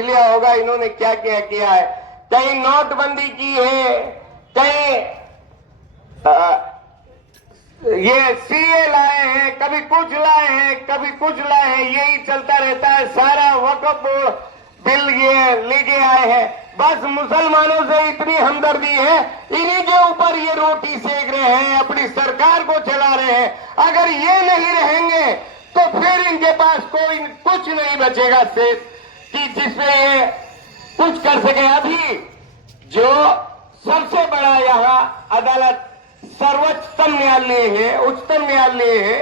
देख लिया होगा इन्होंने क्या क्या किया है। कहीं नोटबंदी की है, कहीं ये सीए लाए हैं, कभी कुछ लाए हैं, कभी कुछ लाए हैं, यही चलता रहता है। सारा वक्फ बिल ये लेके आए हैं। बस मुसलमानों से इतनी हमदर्दी है, इन्हीं के ऊपर ये रोटी सेक रहे हैं, अपनी सरकार को चला रहे हैं। अगर ये नहीं रहेंगे तो फिर इनके पास कोई कुछ नहीं बचेगा शेष कि जिसमें ये कुछ कर सके। अभी जो सबसे बड़ा यहाँ अदालत सर्वोच्चतम न्यायालय है, उच्चतम न्यायालय है,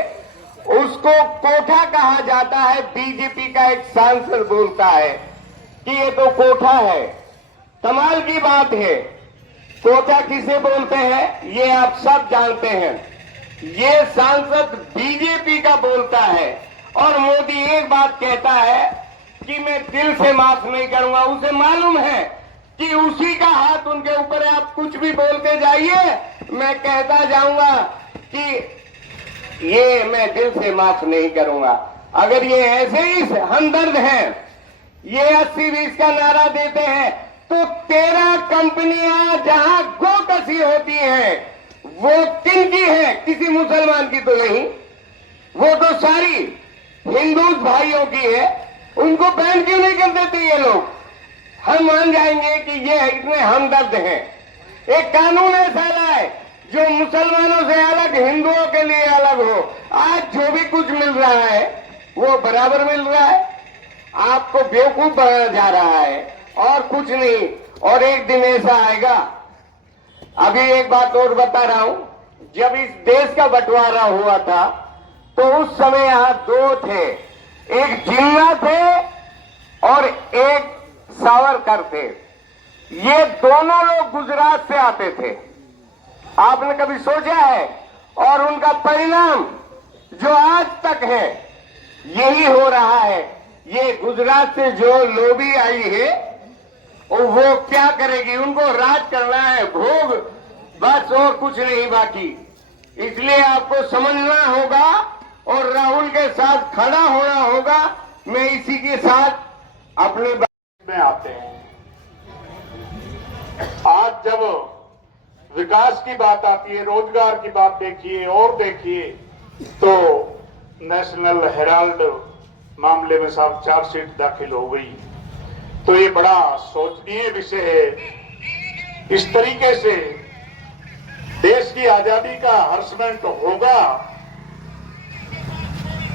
उसको कोठा कहा जाता है। बीजेपी का एक सांसद बोलता है कि ये तो कोठा है। कमाल की बात है, कोठा किसे बोलते हैं ये आप सब जानते हैं। ये सांसद बीजेपी का बोलता है और मोदी एक बात कहता है कि मैं दिल से माफ नहीं करूंगा। उसे मालूम है कि उसी का हाथ उनके ऊपर है। आप कुछ भी बोलते जाइए, मैं कहता जाऊंगा कि ये मैं दिल से माफ नहीं करूंगा। अगर ये ऐसे ही हमदर्द हैं, ये 80-20 का नारा देते हैं, तो 13 कंपनियां जहां गोकसी होती हैं वो किनकी है? किसी मुसलमान की तो नहीं, वो तो सारी हिंदू भाइयों की है। उनको बैन क्यों नहीं कर देते ये लोग? हम मान जाएंगे कि ये इतने हमदर्द हैं। एक कानून ऐसा लाए जो मुसलमानों से अलग, हिंदुओं के लिए अलग हो। आज जो भी कुछ मिल रहा है वो बराबर मिल रहा है, आपको बेवकूफ बनाया जा रहा है और कुछ नहीं। और एक दिन ऐसा आएगा, अभी एक बात और बता रहा हूं, जब इस देश का बंटवारा हुआ था तो उस समय यहां दो थे, एक जिन्ना थे और एक सावरकर थे। ये दोनों लोग गुजरात से आते थे। आपने कभी सोचा है? और उनका परिणाम जो आज तक है यही हो रहा है। ये गुजरात से जो लोबी आई है वो क्या करेगी? उनको राज करना है, भोग, बस, और कुछ नहीं बाकी। इसलिए आपको समझना होगा और राहुल के साथ खड़ा होना होगा। मैं इसी के साथ अपनी बात में आते हैं। आज जब विकास की बात आती है, रोजगार की बात देखिए और देखिए, तो नेशनल हेराल्ड मामले में साहब चार्जशीट दाखिल हो गई। तो ये बड़ा सोचनीय विषय है। इस तरीके से देश की आजादी का हर्षमेंट होगा।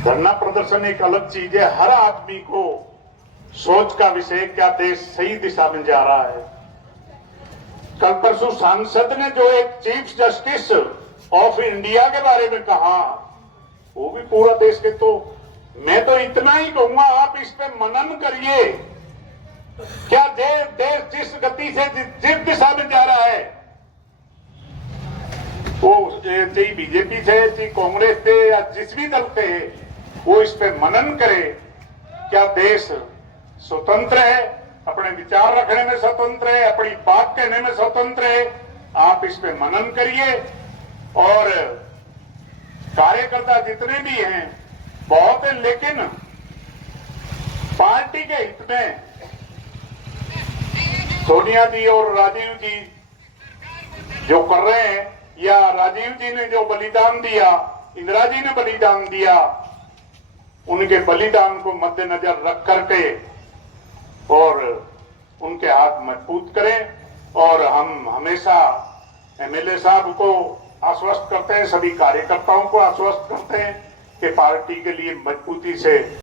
धरना प्रदर्शन एक अलग चीज है, हर आदमी को सोच का विषय, क्या देश सही दिशा में जा रहा है। कल परसों सांसद ने जो एक चीफ जस्टिस ऑफ इंडिया के बारे में कहा, वो भी पूरा देश के, तो मैं तो इतना ही कहूंगा, आप इस पे मनन करिए। क्या देश जिस गति से जिस दिशा में जा रहा है, वो चाहे बीजेपी से, चाहे कांग्रेस से या जिस भी दल से, वो इस पे मनन करे। क्या देश स्वतंत्र है, अपने विचार रखने में स्वतंत्र है, अपनी बात कहने में स्वतंत्र है? आप इस पे मनन करिए। और कार्यकर्ता जितने भी हैं बहुत है, लेकिन पार्टी के हित में सोनिया जी और राजीव जी जो कर रहे हैं, या राजीव जी ने जो बलिदान दिया, इंदिरा जी ने बलिदान दिया, उनके बलिदान को मद्देनजर रख करके और उनके हाथ मजबूत करें। और हम हमेशा एमएलए साहब को आश्वस्त करते हैं, सभी कार्यकर्ताओं को आश्वस्त करते हैं कि पार्टी के लिए मजबूती से